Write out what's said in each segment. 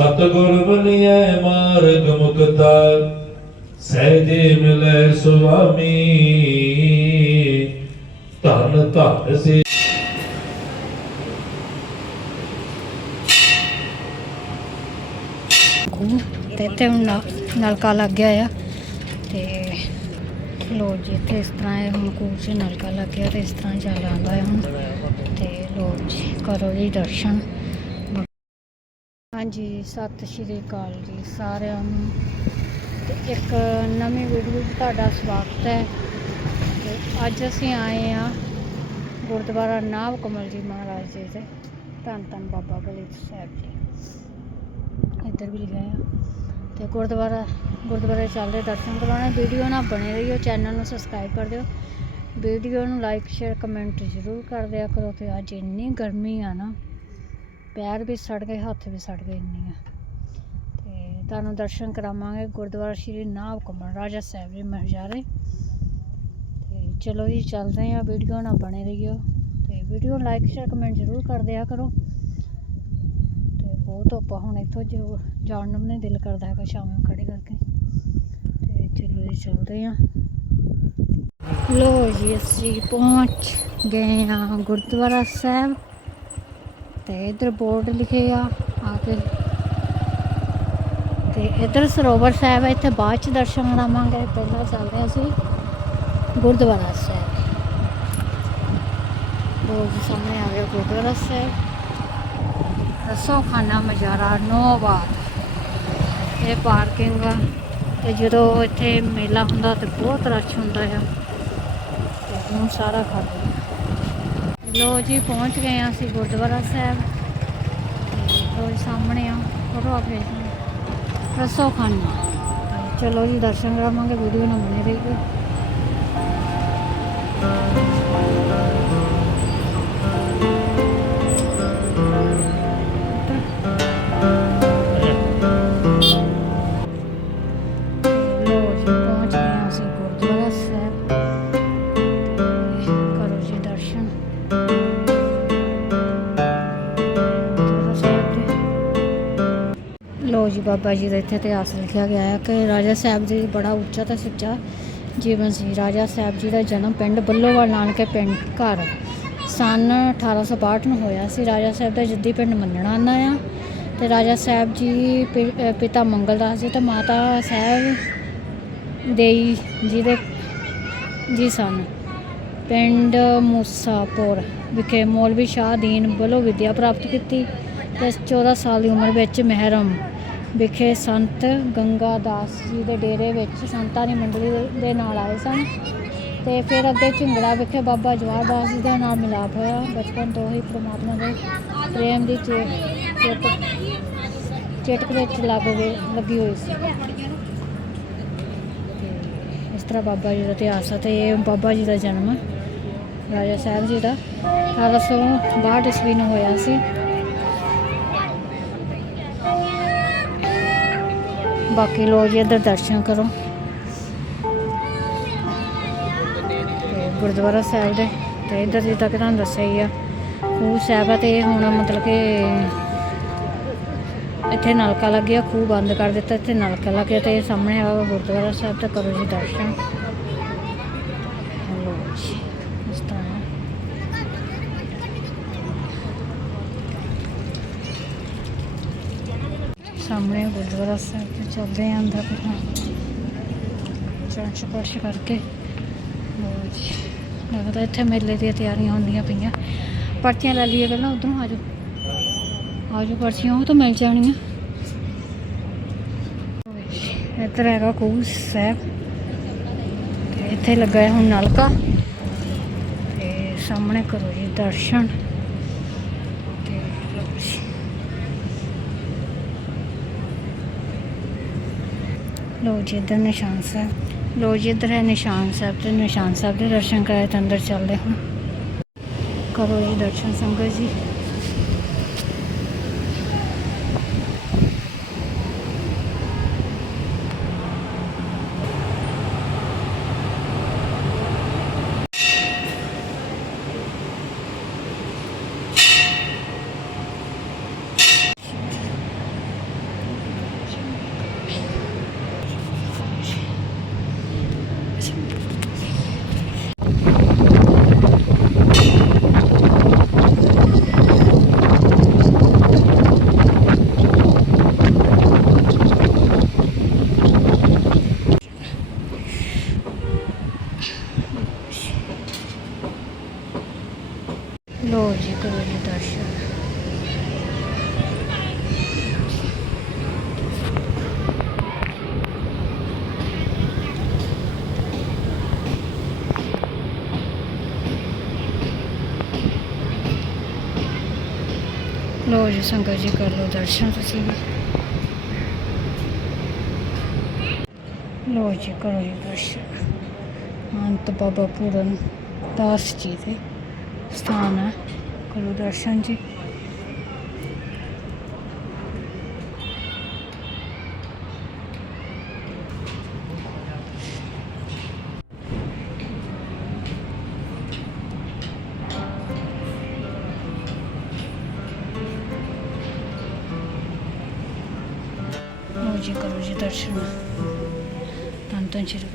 ਸਤਿਗੁਰ ਬਲਿਐ ਮਾਰਗ ਮੁਕਤਾ, ਸਹਿਜੇ ਮਿਲੈ ਸੁਆਮੀ। ਧਨ ਧਨ ਸੇ ਖੂਹ ਤੇ ਨਲਕਾ ਲੱਗ ਗਿਆ ਆ। ਤੇ ਲੋ ਜੀ, ਇੱਥੇ ਇਸ ਤਰ੍ਹਾਂ ਹੈ ਹੁਣ ਖੂਹ 'ਚ ਨਲਕਾ ਲੱਗ ਗਿਆ ਤੇ ਇਸ ਤਰ੍ਹਾਂ ਚੱਲ ਆਉਂਦਾ ਹੈ ਹੁਣ। ਤੇ ਲੋ ਜੀ, ਕਰੋ ਜੀ ਦਰਸ਼ਨ। ਹਾਂਜੀ, ਸਤਿ ਸ਼੍ਰੀ ਅਕਾਲ ਜੀ ਸਾਰਿਆਂ ਨੂੰ। ਤੇ ਇੱਕ ਨਵੀਂ ਵੀਡੀਓ 'ਚ ਤੁਹਾਡਾ ਸਵਾਗਤ ਹੈ। ਤੇ ਅੱਜ ਅਸੀਂ ਆਏ ਆ ਗੁਰਦੁਆਰਾ ਨਾਭ ਕਮਲ ਜੀ ਮਹਾਰਾਜ ਜੀ ਦੇ, ਧੰਨ ਧੰਨ ਬਾਬਾ ਬਲੇਦ ਸਾਹਿਬ ਜੀ। ਇੱਧਰ ਵੀ ਲਿਖਿਆ ਆ ਤੇ ਗੁਰਦੁਆਰਾ, ਗੁਰਦੁਆਰੇ ਚੱਲਦੇ ਦਰਸ਼ਨ ਕਰਵਾਉਣੇ ਵੀਡੀਓ ਨਾਲ ਬਣੇ ਰਹੀਓ ਚੈਨਲ ਨੂੰ ਸਬਸਕ੍ਰਾਈਬ ਕਰ ਦਿਓ। ਵੀਡੀਓ ਨੂੰ ਲਾਈਕ ਸ਼ੇਅਰ ਕਮੈਂਟ ਜ਼ਰੂਰ ਕਰ ਦਿਆ ਕਰੋ। ਤੇ ਅੱਜ ਇੰਨੀ ਗਰਮੀ ਆ ਨਾ ਪੈਰ ਵੀ ਸੜ ਗਏ, ਹੱਥ ਵੀ ਸੜ ਗਏ ਇੰਨੀਆਂ ਆ। ਤੇ ਤੁਹਾਨੂੰ ਦਰਸ਼ਨ ਕਰਾਵਾਂਗੇ ਗੁਰਦੁਆਰਾ ਸ਼੍ਰੀ ਨਾਭ ਕਮਲ ਰਾਜਾ ਸਾਹਿਬ ਜੀ ਮਹਜਾਰੇ ਤੇ ਚਲੋ ਜੀ, ਚੱਲਦੇ ਆ ਵੀਡੀਓ ਨਾਲ ਬਣੇ ਰਹੀਓ। ਤੇ ਵੀਡੀਓ ਲਾਈਕ ਸ਼ੇਅਰ ਕਮੈਂਟ ਜ਼ਰੂਰ ਕਰ ਦਿਆ ਕਰੋ। ਤੇ ਬਹੁਤ ਆਪਾਂ ਹੁਣ ਇੱਥੋਂ, ਜੋ ਜਾਣ ਨੂੰ ਵੀ ਨਹੀਂ ਦਿਲ ਕਰਦਾ ਹੈਗਾ ਸ਼ਾਮ ਨੂੰ ਖੜੇ ਕਰਕੇ। ਤੇ ਚਲੋ ਜੀ, ਚੱਲਦੇ ਆ ਲੋ ਜੀ, ਅਸੀਂ ਪਹੁੰਚ ਗਏ ਆ ਗੁਰਦੁਆਰਾ ਸਾਹਿਬ। ਤੇ ਇਧਰ ਬੋਰਡ ਲਿਖੇ ਆ ਆ ਕੇ। ਤੇ ਇਧਰ ਸਰੋਵਰ ਸਾਹਿਬ ਹੈ ਇੱਥੇ ਬਾਅਦ ਚ ਦਰਸ਼ਨ ਕਰਾਵਾਂਗੇ, ਪਹਿਲਾਂ ਚੱਲਦੇ ਅਸੀਂ ਗੁਰਦੁਆਰਾ ਸਾਹਿਬ। ਲੋ ਜੀ ਸਾਹਮਣੇ ਆ ਗਿਆ ਗੁਰਦੁਆਰਾ ਸਾਹਿਬ। ਰਸੋ ਖਾਨਾ ਮਜਾਰਾ, ਨੋਵਾਦ। ਇਹ ਪਾਰਕਿੰਗ ਆ, ਤੇ ਜਦੋਂ ਇੱਥੇ ਮੇਲਾ ਹੁੰਦਾ ਤੇ ਬਹੁਤ ਰਸ਼ ਹੁੰਦਾ ਆ। ਹੁਣ ਸਾਰਾ ਖਾਲੀ ਲੋ ਜੀ, ਪਹੁੰਚ ਗਏ ਆ ਅਸੀਂ ਗੁਰਦੁਆਰਾ ਸਾਹਿਬ। ਤੇ ਸਾਹਮਣੇ ਆ ਫੋਟੋ ਆਪੇ ਰਸੋ ਖਾਨਾ ਚਲੋ ਜੀ, ਦਰਸ਼ਨ ਕਰਾਵਾਂਗੇ ਵੀਡੀਓ ਨਾਲ ਬਣੇ ਰਹੀਓ ਬਾਬਾ ਜੀ ਦਾ ਇੱਥੇ ਇਤਿਹਾਸ ਲਿਖਿਆ ਗਿਆ ਹੈ ਕਿ ਰਾਜਾ ਸਾਹਿਬ ਜੀ ਬੜਾ ਉੱਚਾ ਤੇ ਸੱਚਾ ਜੀਵਨ ਸੀ। ਰਾਜਾ ਸਾਹਿਬ ਜੀ ਦਾ ਜਨਮ ਪਿੰਡ ਬੱਲੋਵਾਲ ਨਾਨਕੇ ਪਿੰਡ ਘਰ ਸਨ 1862 ਨੂੰ ਹੋਇਆ ਸੀ। ਰਾਜਾ ਸਾਹਿਬ ਦਾ ਜੱਦੀ ਪਿੰਡ ਮੰਨਣਾ ਆਉਂਦਾ ਆ ਤੇ ਰਾਜਾ ਸਾਹਿਬ ਜੀ ਪਿ- ਅਹ ਪਿਤਾ ਮੰਗਲਦਾਸ ਜੀ ਤੇ ਮਾਤਾ ਸਾਹਿਬ ਦੇਈ ਜੀ ਦੇ, ਜੀ ਸਨ। ਪਿੰਡ ਮੂਸਾਪੁਰ ਵਿਖੇ ਮੌਲਵੀ ਸ਼ਾਹ ਦੀਨ ਵੱਲੋਂ ਵਿੱਦਿਆ ਪ੍ਰਾਪਤ ਕੀਤੀ ਤੇ 14 ਸਾਲ ਦੀ ਉਮਰ ਵਿੱਚ ਮਹਿਰਮ ਵਿਖੇ ਸੰਤ ਗੰਗਾ ਦਾਸ ਜੀ ਦੇ ਡੇਰੇ ਵਿੱਚ ਸੰਤਾਂ ਦੀ ਮੰਡਲੀ ਦੇ- ਨਾਲ ਆਏ ਸਨ ਤੇ ਫਿਰ ਅੱਗੇ ਝਿੰਗੜਾ ਵਿਖੇ ਬਾਬਾ ਜਵਾਹਰ ਦਾਸ ਜੀ ਦੇ ਨਾਲ ਮਿਲਾਪ ਹੋਇਆ। ਬਚਪਨ ਤੋਂ ਹੀ ਪ੍ਰਮਾਤਮਾ ਦੇ ਪ੍ਰੇਮ ਦੀ ਚੇ ਚੇਤਕ ਚੇਟਕ ਵਿੱਚ ਲੱਗ ਗਏ ਲੱਗੀ ਹੋਈ ਸੀ। ਇਸ ਤਰ੍ਹਾਂ ਬਾਬਾ ਜੀ ਦਾ ਇਤਿਹਾਸ ਹੈ ਤੇ ਇਹ ਬਾਬਾ ਜੀ ਦਾ ਜਨਮ ਰਾਜਾ ਸਾਹਿਬ ਜੀ ਦਾ 1862 ਈਸਵੀ ਨੂੰ ਹੋਇਆ ਸੀ। ਬਾਕੀ ਲੋ ਜੀ ਇੱਧਰ ਦਰਸ਼ਨ ਕਰੋ। ਗੁਰਦੁਆਰਾ ਸਾਹਿਬ ਦੇ, ਤੇ ਇੱਧਰ ਜਿੱਦਾਂ ਕਿ ਤੁਹਾਨੂੰ ਦੱਸਿਆ ਹੀ ਆ, ਖੂਹ ਸਾਹਿਬ ਆ ਤੇ ਇਹ ਹੁਣ ਮਤਲਬ ਕਿ ਇੱਥੇ ਨਲਕਾ ਲੱਗਿਆ, ਖੂਹ ਬੰਦ ਕਰ ਦਿੱਤਾ ਇੱਥੇ ਨਲਕਾ ਲੱਗਿਆ ਤੇ ਇਹ ਸਾਹਮਣੇ ਆ ਗੁਰਦੁਆਰਾ ਸਾਹਿਬ ਤੇ ਕਰੋ ਜੀ ਦਰਸ਼ਨ ਲਓ ਜੀ ਇਸ ਤਰ੍ਹਾਂ ਸਾਹਮਣੇ ਗੁਰਦੁਆਰਾ ਸਾਹਿਬ ਤੇ ਚੱਲਦੇ ਆਂ ਅੰਦਰ ਪਹਿਲਾਂ ਚਰਨ ਕਰਕੇ। ਲੱਗਦਾ ਇੱਥੇ ਮੇਲੇ ਦੀਆਂ ਤਿਆਰੀਆਂ ਹੁੰਦੀਆਂ ਪਈਆਂ। ਪਰਚੀਆਂ ਲੈ ਲਈਏ ਪਹਿਲਾਂ, ਉਧਰੋਂ ਆ ਜਾਓ। ਪਰਚੀਆਂ, ਉਹ ਤਾਂ ਮਿਲ ਜਾਣੀਆਂ। ਇੱਧਰ ਹੈਗਾ ਖੂਹ ਸਾਹਿਬ। ਇੱਥੇ ਲੱਗਾ ਹੈ ਹੁਣ ਨਲਕਾ। ਤੇ ਸਾਹਮਣੇ ਕਰੋ ਜੀ ਦਰਸ਼ਨ ਤੇ ਲਓ ਜੀ। ਲੋ ਜੀ, ਇੱਧਰ ਨਿਸ਼ਾਨ ਸਾਹਿਬ। ਲਓ ਜੀ, ਇੱਧਰ ਹੈ ਨਿਸ਼ਾਨ ਸਾਹਿਬ ਤੇ ਨਿਸ਼ਾਨ ਸਾਹਿਬ ਦੇ ਦਰਸ਼ਨ ਕਰਾਏ ਤਾਂ ਅੰਦਰ ਚੱਲਦੇ ਹਾਂ। ਕਰੋ ਜੀ ਦਰਸ਼ਨ ਸੰਗਤ ਜੀ। ਲੋ ਜੀ ਸੰਗਤ ਜੀ ਕਰ ਲਓ ਦਰਸ਼ਨ ਤੁਸੀਂ ਵੀ। ਲੋ ਜੀ ਕਰੋ ਜੀ ਦਰਸ਼ਨ। ਅੰਤ ਬਾਬਾ ਪੂਰਨ ਦਾਸ ਜੀ ਦੇ ਸਥਾਨ ਹੈ। ਕਰੋ ਦਰਸ਼ਨ ਜੀ। ਲੋ ਜੀ ਕਰੋ ਜੀ ਦਰਸ਼ਨ ਧੰਨ ਧੰਨ ਸ਼੍ਰੀ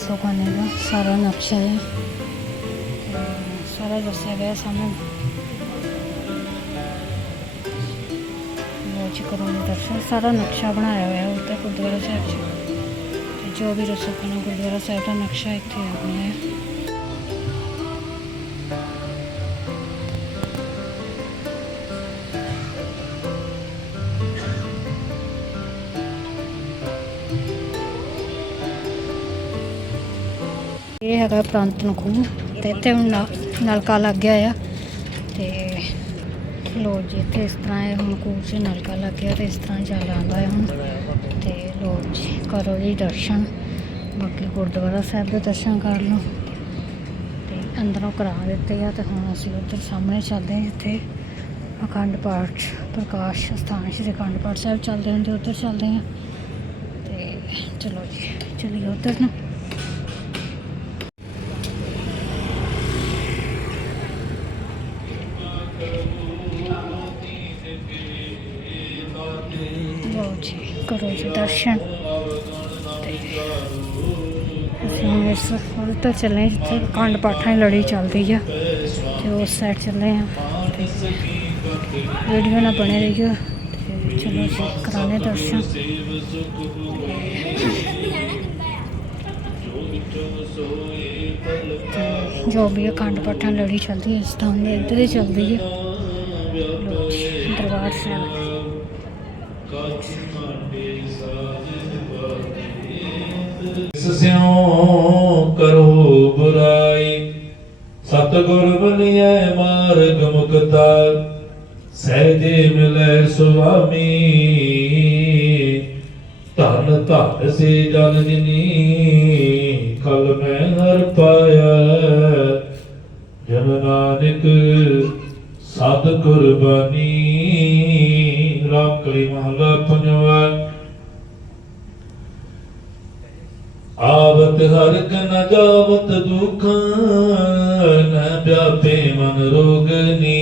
ਗੁਰੂ ਗ੍ਰੰਥ ਸਾਹਿਬ ਜੀ ਦੇ ਹਮ, ਕੋਲ ਜਾ ਕੇ ਜਾਣਾ ਇਹ ਦੱਸੋ ਖਾਨੇ ਦਾ ਸਾਰਾ ਨਕਸ਼ਾ ਹੈ ਤੇ ਸਾਰਾ ਦੱਸਿਆ ਗਿਆ ਸਾਨੂੰ ਲੋ ਜੀ ਕਰੋ ਜੀ ਦਰਸ਼ਨ ਇਹ ਹੈਗਾ ਪ੍ਰਾਂਤਨ ਖੂਹ ਤੇ ਇੱਥੇ ਹੁਣ ਨਲ- ਨਲਕਾ ਲੱਗ ਗਿਆ ਆ ਤੇ ਲੋ ਜੀ, ਇੱਥੇ ਇਸ ਤਰ੍ਹਾਂ ਹੈ ਹੁਣ ਖੂਹ 'ਚ ਨਲਕਾ ਲੱਗ ਗਿਆ ਤੇ ਇਸ ਤਰ੍ਹਾਂ ਚੱਲ ਆਉਂਦਾ ਹੈ ਹੁਣ। ਤੇ ਲੋ ਜੀ, ਕਰੋ ਜੀ ਦਰਸ਼ਨ। ਬਾਕੀ ਗੁਰਦੁਆਰਾ ਸਾਹਿਬ ਦੇ ਦਰਸ਼ਨ ਕਰ ਲਓ। ਤੇ ਅੰਦਰੋਂ ਕਰਾ ਦਿੱਤੇ ਆ ਤੇ ਹੁਣ ਅਸੀਂ ਉੱਧਰ ਸਾਹਮਣੇ ਚੱਲਦੇ ਹਾਂ ਜਿੱਥੇ ਅਖੰਡ ਪਾਠ ਪ੍ਰਕਾਸ਼ ਸਥਾਨ ਸ਼੍ਰੀ ਅਖੰਡ ਪਾਠ ਸਾਹਿਬ ਚੱਲਦੇ ਹੁੰਦੇ ਉੱਧਰ ਚੱਲਦੇ ਹਾਂ। ਤੇ ਚਲੋ ਜੀ, ਚਲੀਏ ਉੱਧਰ ਨੂੰ। ਕਰੋ ਜੀ ਅਸੀਂ ਇਸ ਹੁਣ ਤਾਂ ਚੱਲੇ ਜਿੱਥੇ ਅਖੰਡ ਪਾਠਾਂ ਦੀ ਲੜੀ ਚੱਲਦੀ ਆ, ਤੇ ਉਸ ਸਾਈਡ ਚੱਲੇ ਆ ਤੇ ਵੀਡੀਓ ਨਾਲ ਬਣੇ ਰਹੀਓ, ਤੇ ਚਲੋ ਜੀ ਕਰਾਣੇ ਦਰਸ਼ਨ। ਜੋ ਵੀ ਅਖੰਡ ਪਾਠਾਂ ਦੀ ਲੜੀ ਚੱਲਦੀ ਹੈ ਇਸ ਤਰ੍ਹਾਂ ਦੇ ਇੱਧਰ ਹੀ ਚੱਲਦੀ ਹੈ ਦਰਬਾਰ ਸਾਹਿਬ। ਸਿਉ ਕਰੋ ਬੁਰਾਈ। ਸਤਿਗੁਰ ਬਲਿਐ ਮਾਰਗ ਮੁਕਤਾ। ਸਹਿਜੇ ਮਿਲੈ ਸੁਆਮੀ। ਧਨ ਧਨ ਸੇ ਜਨ ਜਿਨੀ ਕਲ ਮੈਂ ਹਰ ਪਾਇਆ। ਜਨ ਨਾਨਕ ਸਤ ਕੁਰਬਾਨੀ ਰਾਮ ਮਹਲਾ ਪੰਜਵਾ ਆਵਤ ਹਰ ਕਨ ਜਾਵਤ ਦੁਖ ਨ ਵਿਆਪੇ ਮਨ ਰੋਗਨੀ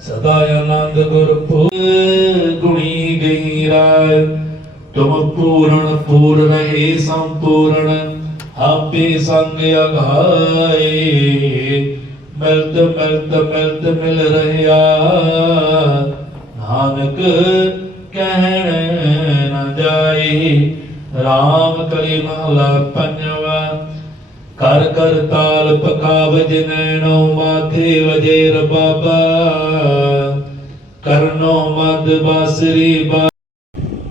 ਸਦਾ ਆਨੰਦ ਗੁਰ ਗੁਣੀ ਗਈ ਰਾਇ ਤੁਮ ਪੂਰਨ ਪੂਰ ਰਹੇ ਸੰਪੂਰਨ ਆਪੇ ਸੰਗ ਅਘਾਏ ਮਿਲਤ ਮਿਲਤ ਮਿਲਤ ਮਿਲ ਰਹਾ ਨਾਨਕ ਕਹਿਣ ਨ ਜਾਏ। ਰਾਮ ਕਲੀ ਮਹਲਾ ਪੰਜਵਾ, ਕਰ ਕਰ ਤਾਲ ਪਕਾਵਜ ਨੈਣੋ ਮਾਥੇ ਵਜੇਰ ਬਾਬਾ ਕਰਨੋ ਮਦ ਬਾਸਰੀ ਬਾ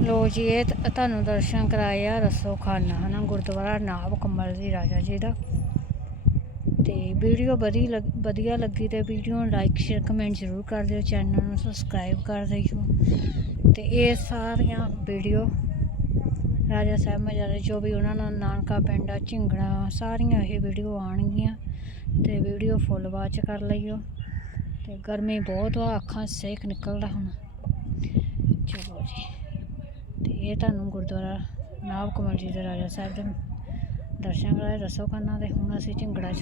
ਲੋ ਜੀ, ਇਹ ਤੁਹਾਨੂੰ ਦਰਸ਼ਨ ਕਰਾਇਆ ਰਸੋ ਖਾਨਾ ਹਨਾ, ਗੁਰਦੁਆਰਾ ਨਾਭ ਕਮਲ ਦੀ ਰਾਜਾ ਜੀ ਦਾ। ਤੇ ਵੀਡੀਓ ਬੜੀ ਲੱਗ- ਵਧੀਆ ਲੱਗੀ ਤੇ ਵੀਡੀਓ ਨੂੰ ਲਾਈਕ ਸ਼ੇਅਰ ਕਮੈਂਟ ਜ਼ਰੂਰ ਕਰ ਦਿਓ ਚੈਨਲ ਨੂੰ ਸਬਸਕ੍ਰਾਈਬ ਕਰ ਦਿਓ। ਤੇ ਇਹ ਸਾਰੀਆਂ ਵੀਡੀਓ ਰਾਜਾ ਸਾਹਿਬ ਮਜਾਰੇ ਜੋ ਵੀ ਉਹਨਾਂ ਨਾਲ ਨਾਨਕਾ ਪਿੰਡ ਆ, ਝਿੰਗੜਾ, ਸਾਰੀਆਂ ਇਹ ਵੀਡੀਓ ਆਉਣਗੀਆਂ ਤੇ ਵੀਡੀਓ ਫੁੱਲ ਵਾਚ ਕਰ ਲਈਓ। ਤੇ ਗਰਮੀ ਬਹੁਤ ਆ, ਅੱਖਾਂ ਸੇਕ ਨਿਕਲਦਾ ਹੁਣ। ਚਲੋ ਜੀ। ਤੇ ਇਹ ਤੁਹਾਨੂੰ ਗੁਰਦੁਆਰਾ ਨਾਭ ਕਮਲ ਜੀ ਦੇ ਰਾਜਾ ਸਾਹਿਬ ਦੇ ਦਰਸ਼ਨ ਕਰਾਏ ਰਸੋ ਖਾਨਾ ਦੇ, ਹੁਣ ਅਸੀਂ ਝਿੰਗੜਾ 'ਚ